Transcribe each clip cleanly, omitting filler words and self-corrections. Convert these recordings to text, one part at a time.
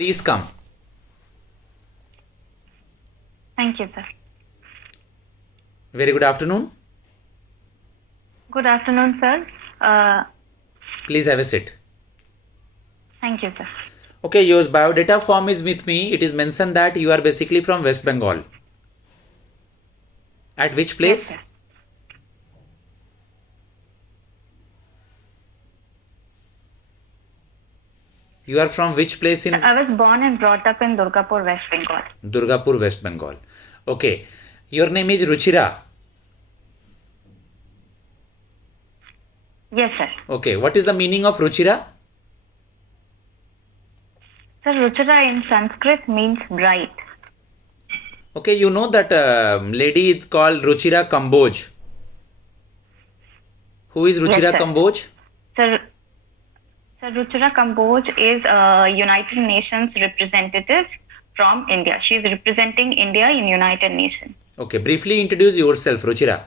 Please come. Thank you, sir. Very good afternoon. Good afternoon, sir. Please have a seat. Thank you, sir. Okay, your biodata form is with me. It is mentioned that you are basically from West Bengal. At which place? Yes, sir. You are from which place in I was born and brought up in Durgapur, West Bengal. Durgapur, West Bengal? Okay. Your name is Ruchira. Yes, sir. Okay. What is the meaning of Ruchira? Sir, Ruchira in Sanskrit means bright. Okay, you know that lady is called Ruchira Kamboj. Who is Ruchira Yes, sir. Kamboj? Sir, Ruchira Kamboj is a United Nations representative from India. She is representing India in United Nations. Okay, briefly introduce yourself, Ruchira.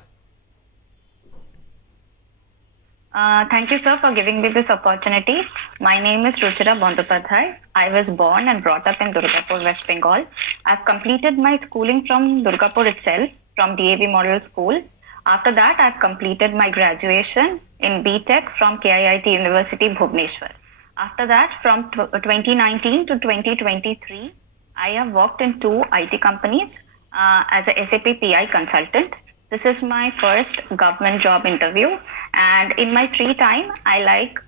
Thank you, sir, for giving me this opportunity. My name is Ruchira Bandopadhyay. I was born and brought up in Durgapur, West Bengal. I've completed my schooling from Durgapur itself, from DAV Model School. After that, I've completed my graduation in BTech from KIIT University, Bhubaneswar. After that, from 2019 to 2023, I have worked in 2 IT companies as a SAP PI consultant. This is my first government job interview, and in my free time, I like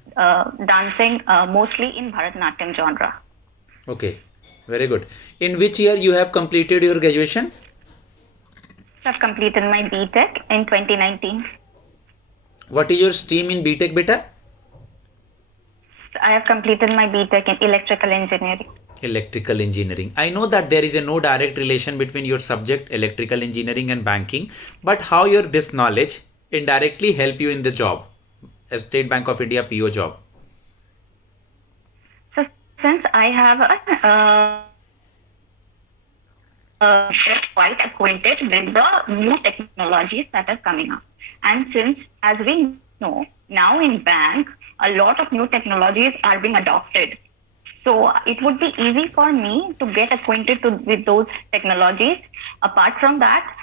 dancing mostly in Bharatanatyam genre. Okay, very good. In which year you have completed your graduation? So I've completed my BTech in 2019. What is your stream in BTech, beta? So I have completed my BTech in electrical engineering. Electrical engineering. I know that there is a no direct relation between your subject electrical engineering and banking, but how your this knowledge indirectly help you in the job, a State Bank of India PO job? So since I have quite acquainted with the new technologies that are coming up, and since as we know now in bank a lot of new technologies are being adopted, so it would be easy for me to get acquainted with those technologies. Apart from that,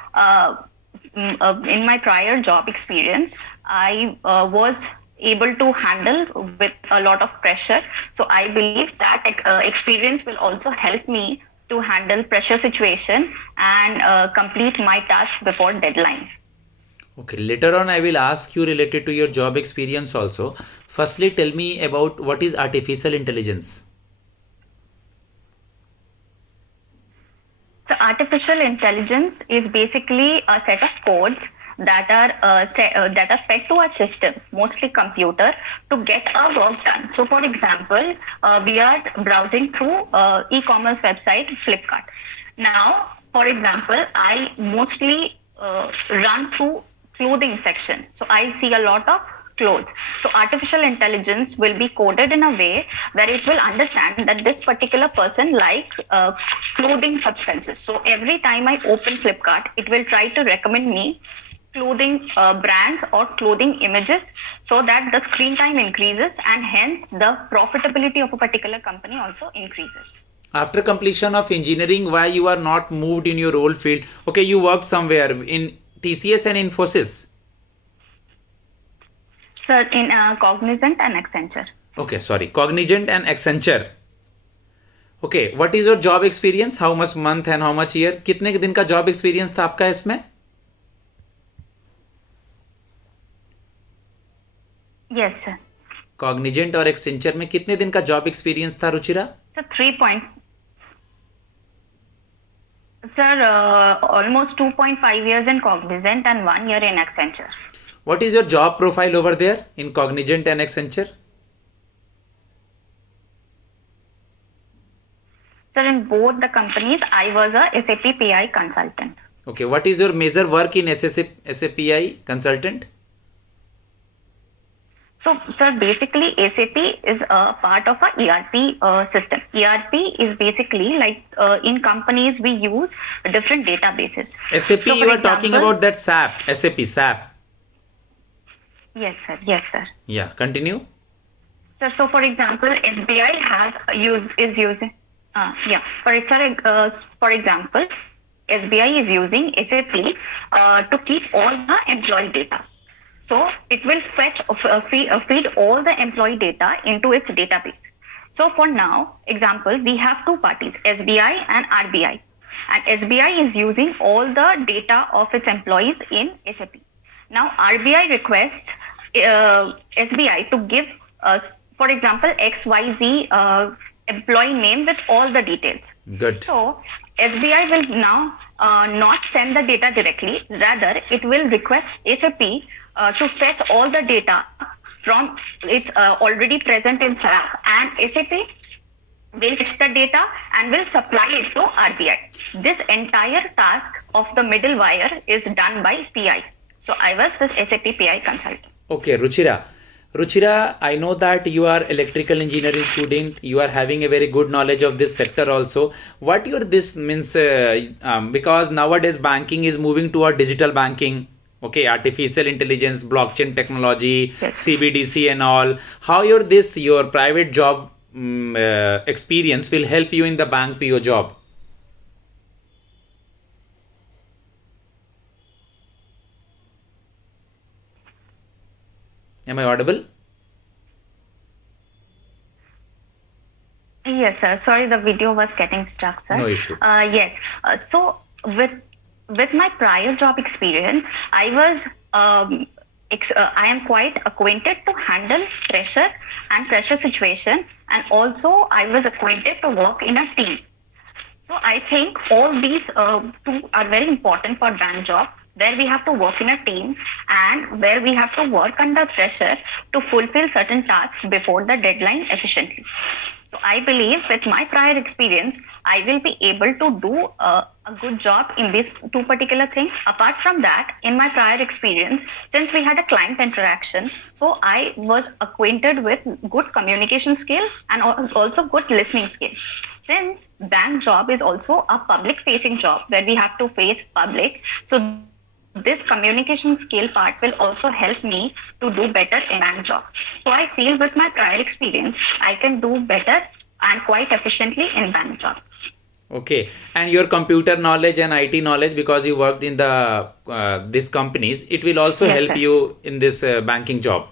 in my prior job experience, I was able to handle with a lot of pressure. So I believe that experience will also help me to handle pressure situation and complete my task before deadline. Okay, later on I will ask you related to your job experience also. Firstly, tell me about what is artificial intelligence. So artificial intelligence is basically a set of codes that are fed to a system, mostly computer, to get our work done. So, for example, we are browsing through e-commerce website Flipkart. Now, for example, I mostly run through clothing section. So I see a lot of clothes. So artificial intelligence will be coded in a way where it will understand that this particular person likes clothing substances. So every time I open Flipkart, it will try to recommend me clothing brands or clothing images, so that the screen time increases and hence the profitability of a particular company also increases. After completion of engineering, why you are not moved in your old field? Okay, you worked somewhere in TCS and Infosys. Sir, in Cognizant and Accenture. Okay, sorry, Cognizant and Accenture. Okay, what is your job experience? How much month and how much year? कितने दिन का job experience था आपका इसमें? Yes, sir. Cognizant और Accenture में कितने दिन का job experience था Ruchira? So 3 point. Sir, almost 2.5 years in Cognizant and 1 year in Accenture. What is your job profile over there in Cognizant and Accenture? Sir, in both the companies, I was a SAP PI consultant. Okay, what is your major work in SAP PI consultant? So, sir, basically SAP is a part of a ERP system. ERP is basically like in companies we use different databases. SAP, so you are talking about that SAP. Yes, sir. Yes, sir. Yeah, continue. Sir, so for example, SBI is using. Yeah. For example, SBI is using SAP to keep all the employee data. So it will feed all the employee data into its database. So for now, example, we have two parties, SBI and RBI. And SBI is using all the data of its employees in SAP. Now RBI requests SBI to give us, for example, XYZ employee name with all the details. Good. So SBI will now not send the data directly. Rather, it will request SAP to fetch all the data from it's already present in SAP, and SAP will fetch the data and will supply it to RBI. This entire task of the middle wire is done by PI. So I was this SAP PI consultant. Okay, Ruchira. Ruchira, I know that you are electrical engineering student. You are having a very good knowledge of this sector also. What your this means? Because nowadays banking is moving toward digital banking. Okay, artificial intelligence, blockchain technology, Yes. CBDC, and all. How your private job experience will help you in the bank PO job? Am I audible? Yes, sir. Sorry, the video was getting stuck, sir. No issue. Yes. So with my prior job experience, I am quite acquainted to handle pressure situation, and also I was acquainted to work in a team. So I think all these two are very important for bank job, where we have to work in a team and where we have to work under pressure to fulfill certain tasks before the deadline efficiently. So I believe with my prior experience, I will be able to do a good job in these two particular things. Apart from that, in my prior experience, since we had a client interaction, so I was acquainted with good communication skill and also good listening skill. Since bank job is also a public facing job where we have to face public, so this communication skill part will also help me to do better in bank job. So I feel with my prior experience, I can do better and quite efficiently in bank job. Okay, and your computer knowledge and IT knowledge, because you worked in the these companies, it will also Yes, help sir. you in this banking job.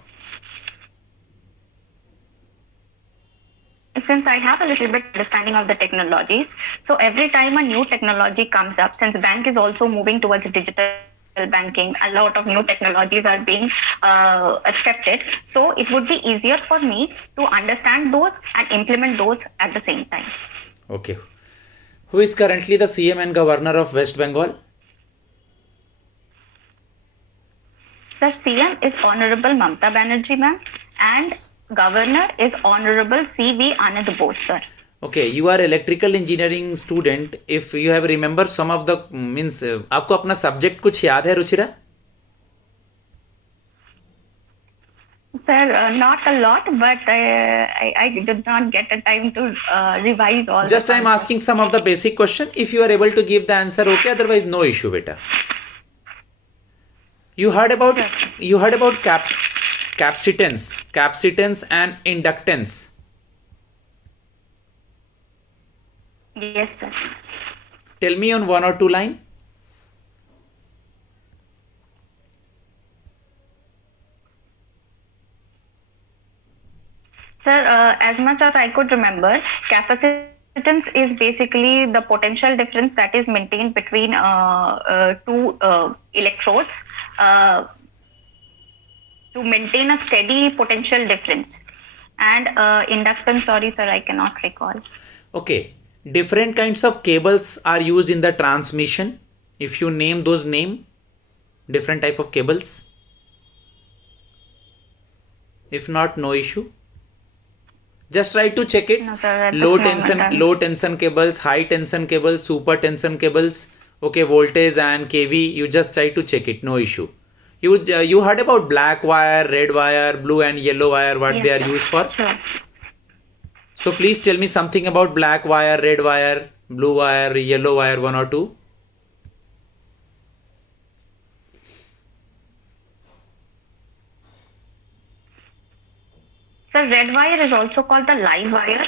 Since I have a little bit understanding of the technologies, so every time a new technology comes up, since bank is also moving towards digital banking, a lot of new technologies are being accepted. So it would be easier for me to understand those and implement those at the same time. Okay, who is currently the CM and Governor of West Bengal? Sir, CM is Honorable Mamta Banerjee, ma'am, and Governor is Honorable C.V. Anand Bose, sir. Okay, you are electrical engineering student. If you have remember some of the means, आपको अपना subject कुछ याद है Ruchira? Sir, not a lot, but I did not get the time to revise all. Just the I'm concepts. asking some of the basic question. If you are able to give the answer, okay. Otherwise, no issue, beta. You heard about capacitance and inductance. Yes, sir. Tell me on one or two line. Sir, as much as I could remember, capacitance is basically the potential difference that is maintained between two electrodes to maintain a steady potential difference. And inductance, sorry, sir, I cannot recall. Okay. Different kinds of cables are used in the transmission. If you name those different type of cables. If not, no issue. Just try to check it. No, sir, at this Low moment, low tension cables, high tension cables, super tension cables. Okay, voltage and kV. You just try to check it. No issue. You heard about black wire, red wire, blue and yellow wire. What yes, they are sir. used for? Sure. So please tell me something about black wire, red wire, blue wire, yellow wire, one or two. So red wire is also called the live wire.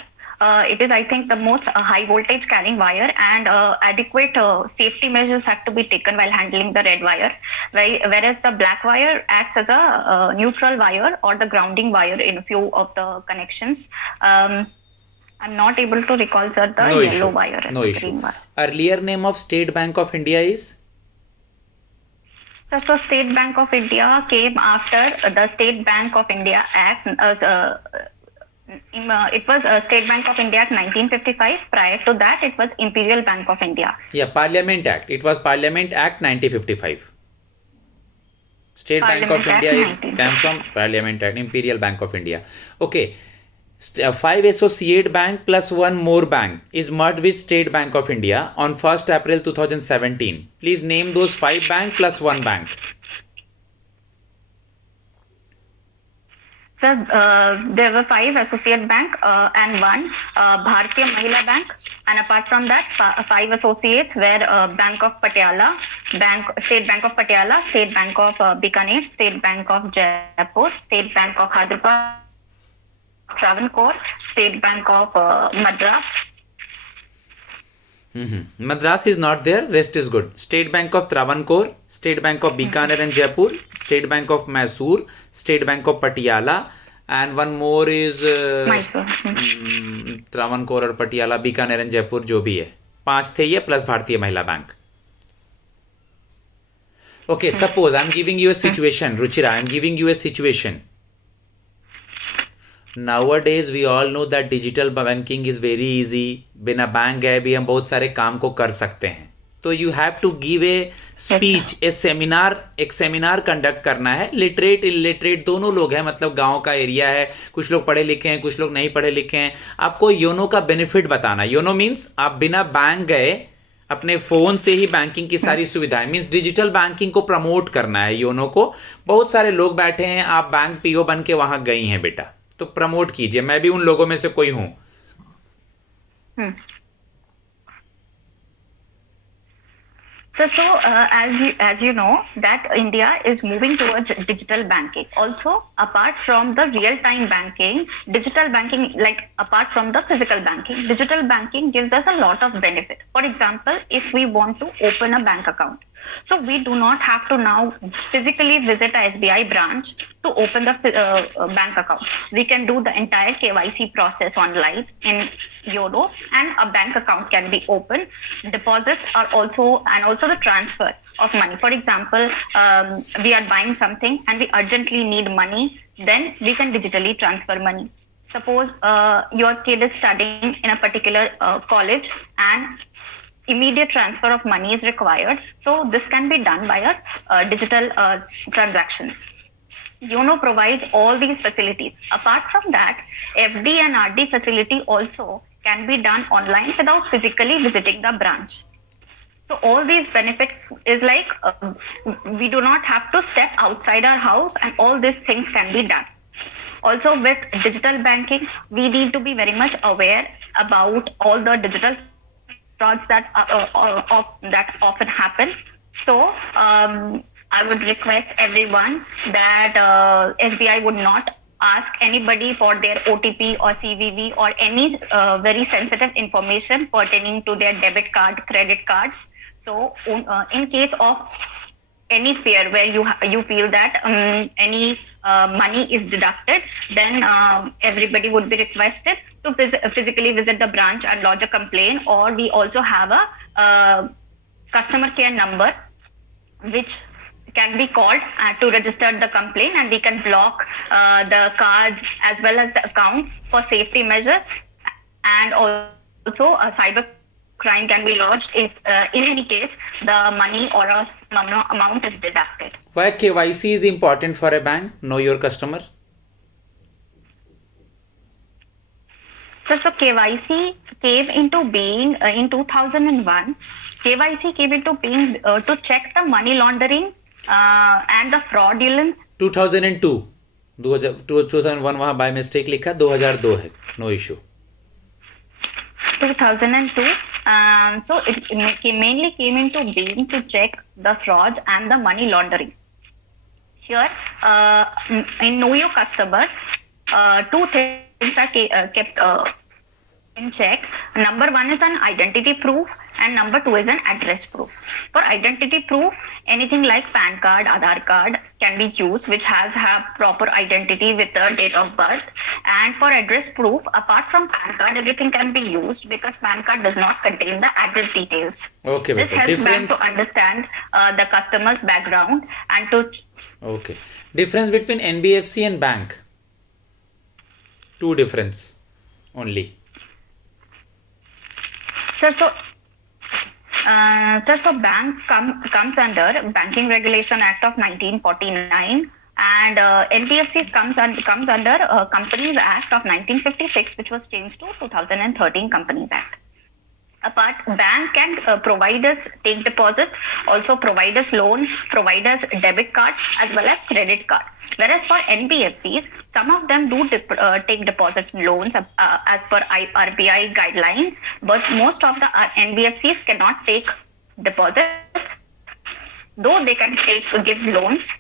it is, I think, the most high voltage carrying wire, and adequate safety measures have to be taken while handling the red wire. Whereas the black wire acts as a neutral wire or the grounding wire in a few of the connections. I'm not able to recall, sir, the No yellow issue. wire and No the issue. green wire. Earlier name of State Bank of India is? So State Bank of India came after the State Bank of India Act. It was State Bank of India Act 1955. Prior to that, it was Imperial Bank of India. Yeah, Parliament Act. It was Parliament Act 1955. State Bank of Parliament India Act came from Parliament Act, Imperial Bank of India. Okay. 5 associate bank plus one more bank is merged with State Bank of India on 1st April 2017. Please name those 5 bank plus one bank. Sir, there were 5 associate bank and one Bharatiya Mahila Bank, and apart from that, 5 associates were Bank of Patiala, State Bank of Patiala, State Bank of Bikaner, State Bank of Jaipur, State Bank of Hyderabad, Travancore, State Bank of Madras. Madras is not there, rest is good. State Bank of Travancore, State Bank of Bikaner and Jaipur, State Bank of Mysore, State Bank of Patiala, and one more is Mysore. Travancore और Patiala Bikaner and Jaipur जो भी है 5 थे ये plus भारतीय महिला bank. Okay, suppose I'm giving you a situation, Ruchira, I'm giving you a situation. Nowadays we all know that digital banking is very easy. बिना bank गए भी हम बहुत सारे काम को कर सकते हैं. तो you have to give a speech, a seminar, एक सेमिनार कंडक्ट करना है. लिटरेट इलिटरेट दोनों लोग हैं, मतलब गांव का एरिया है, कुछ लोग पढ़े लिखे हैं, कुछ लोग नहीं पढ़े लिखे हैं. आपको योनो का बेनिफिट बताना. योनो मीन्स आप बिना बैंक गए अपने फोन से ही बैंकिंग की सारी सुविधाएं, मीन्स डिजिटल बैंकिंग को प्रमोट करना है योनो को. बहुत सारे लोग बैठे हैं, आप बैंक पीओ बन के वहां गई हैं बेटा, तो प्रमोट कीजिए. मैं भी उन लोगों में से कोई हूं. So as you know that India is moving towards digital banking. Also, apart from the real-time banking, digital banking, like apart from the physical banking, digital banking gives us a lot of benefit. For example, if we want to open a bank account, so we do not have to now physically visit a SBI branch to open the bank account. We can do the entire KYC process online in YONO, and a bank account can be opened. Deposits are also the transfer of money. For example, we are buying something and we urgently need money, then we can digitally transfer money. Suppose your kid is studying in a particular college and immediate transfer of money is required. So this can be done by digital transactions. YONO provides all these facilities. Apart from that, FD and RD facility also can be done online without physically visiting the branch. So all these benefits is like we do not have to step outside our house, and all these things can be done. Also, with digital banking, we need to be very much aware about all the digital frauds that often happen. So I would request everyone that SBI would not ask anybody for their OTP or CVV or any very sensitive information pertaining to their debit card, credit cards. So in case of any fear where you feel that any money is deducted, then everybody would be requested to physically visit the branch and lodge a complaint. Or we also have a customer care number which can be called to register the complaint, and we can block the cards as well as the account for safety measures. And also a cyber crime can be lodged if in any case the money or a amount is deducted. Why KYC is important for a bank? Know your customer. So KYC came into being in 2001. KYC came into being to check the money laundering and the fraudulence. 2002. 2001 वहाँ by mistake लिखा, 2002 है. No issue. 2002. So it mainly came into being to check the frauds and the money laundering. Here, in Know Your Customer, two things are kept in check. Number one is an identity proof, and number two is an address proof. For identity proof, anything like PAN card, Aadhaar card can be used, which have proper identity with the date of birth. And for address proof, apart from PAN card, everything can be used because PAN card does not contain the address details. Okay, This beta. helps bank Difference. to understand the customer's background and to. Okay. Difference between NBFC and bank. Two difference only. Sir, so bank comes under Banking Regulation Act of 1949, and NBFC comes under Companies Act of 1956, which was changed to 2013 Companies Act. Apart, bank can provide us take deposits, also provide us loan, provide us debit card as well as credit card. Whereas for NBFCs, some of them do take deposit loans as per RBI guidelines, but most of the NBFCs cannot take deposits, though they can give loans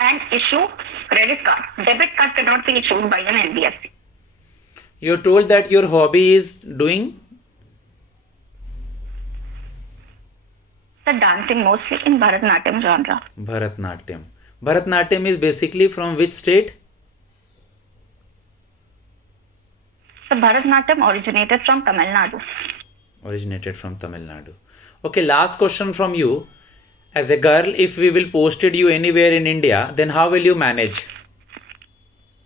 and issue credit card. Debit card cannot be issued by an NBFC. You told that your hobby is doing The dancing mostly in Bharatanatyam genre. Bharatnatyam. Bharatnatyam is basically from which state? The Bharatanatyam originated from Tamil Nadu. Originated from Tamil Nadu. Okay, last question from you. As a girl, if we will posted you anywhere in India, then how will you manage?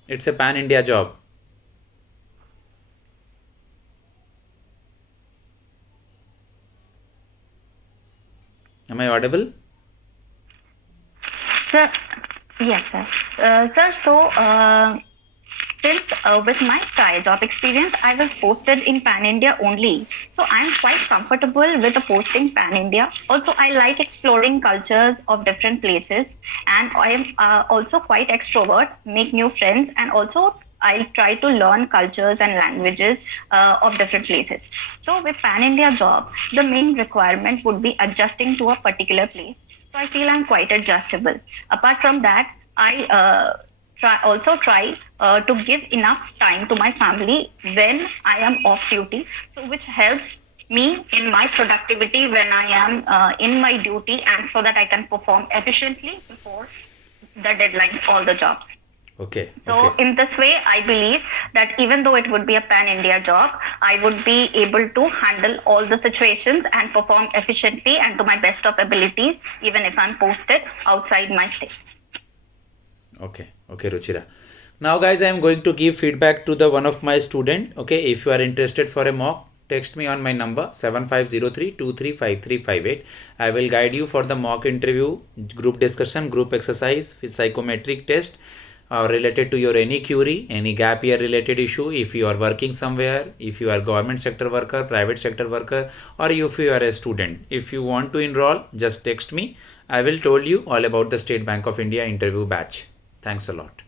It's a pan-India job. Am I audible? Sir, yes, sir. Since with my prior job experience, I was posted in Pan India only. So I'm quite comfortable with the posting Pan India. Also, I like exploring cultures of different places, and I am also quite extrovert, make new friends, and also I try to learn cultures and languages of different places. So with Pan India job, the main requirement would be adjusting to a particular place. So I feel I'm quite adjustable. Apart from that, I try to give enough time to my family when I am off duty. So which helps me in my productivity when I am in my duty, and so that I can perform efficiently before the deadlines, all the jobs. Okay. So Okay. in this way, I believe that even though it would be a pan-India job, I would be able to handle all the situations and perform efficiently and to my best of abilities, even if I'm posted outside my state. Okay. Okay, Ruchira. Now, guys, I am going to give feedback to the one of my student. Okay, if you are interested for a mock, text me on my number 7503235358. I will guide you for the mock interview, group discussion, group exercise, psychometric test, related to your any query, any gap year related issue. If you are working somewhere, if you are government sector worker, private sector worker, or if you are a student, if you want to enroll, just text me. I will tell you all about the State Bank of India interview batch. Thanks a lot.